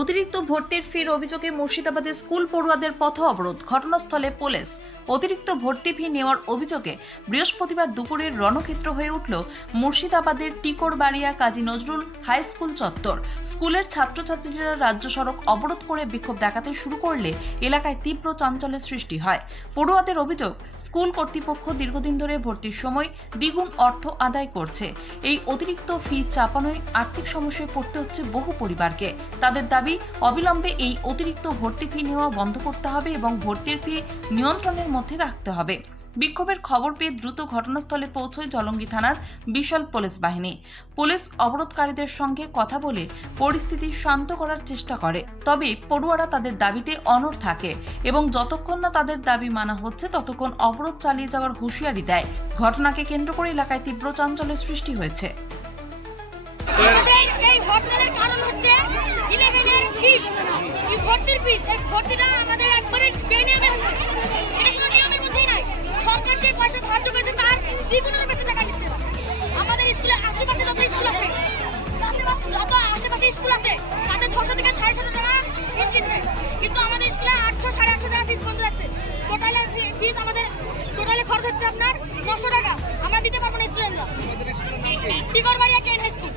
অতিরিক্ত ভর্তির ফির অভিযোগে মুর্শিদাবাদে স্কুল পড়ুয়াদের পথ অবরোধ, ঘটনাস্থলে পুলিশ। অতিরিক্ত ভর্তি ফি নেওয়ার অভিযোগে বৃহস্পতিবার দুপুরে রণক্ষেত্র হয়ে উঠল মুর্শিদাবাদের টিকরবাড়িয়া কাজী নজরুল হাই স্কুল চত্বর। স্কুলের ছাত্রছাত্রীরা রাজ্য সড়ক অবরোধ করে বিক্ষোভ দেখাতে শুরু করলে এলাকায় তীব্র চাঞ্চল্যের সৃষ্টি হয়। পড়ুয়াদের অভিযোগ, স্কুল কর্তৃপক্ষ দীর্ঘদিন ধরে ভর্তির সময় দ্বিগুণ অর্থ আদায় করছে। এই অতিরিক্ত ফি চাপানোয় আর্থিক সমস্যায় পড়তে হচ্ছে বহু পরিবারকে। তাদের দাবি, অবিলম্বে এই অতিরিক্ত ভর্তি ফি নেওয়া বন্ধ করতে হবে এবং ভর্তির ফি নিয়ন্ত্রণের মধ্যে রাখতে হবে। বিক্ষোভের খবর পেয়ে দ্রুত ঘটনাস্থলে পৌঁছয় জলঙ্গি থানার বিশাল পুলিশ বাহিনী। পুলিশ অবরোধকারীদের সঙ্গে কথা বলে পরিস্থিতি শান্ত করার চেষ্টা করে। তবে পড়ুয়ারা তাদের দাবিতে অনড় থাকে এবং যতক্ষণ না তাদের দাবি মানা হচ্ছে ততক্ষণ অবরোধ চালিয়ে যাওয়ার হুঁশিয়ারি দেয়। ঘটনাকে কেন্দ্র করে এলাকায় তীব্র চাঞ্চল্যের সৃষ্টি হয়েছে। আমাদের স্কুলে আশেপাশে যত স্কুল আছে, যত আশেপাশে স্কুল আছে তাদের 600 থেকে 650 টাকা ফিস দিচ্ছে, কিন্তু আমাদের স্কুলে 800 850 টাকা ফিস বন্ধ আছে। টোটালে ফিস আমাদের টোটালে খরচ হচ্ছে আপনার 900 টাকা। আমরা দিতে পারবো না স্টুডেন্টরা। টিকরবাড়িয়া কেন হাই স্কুল।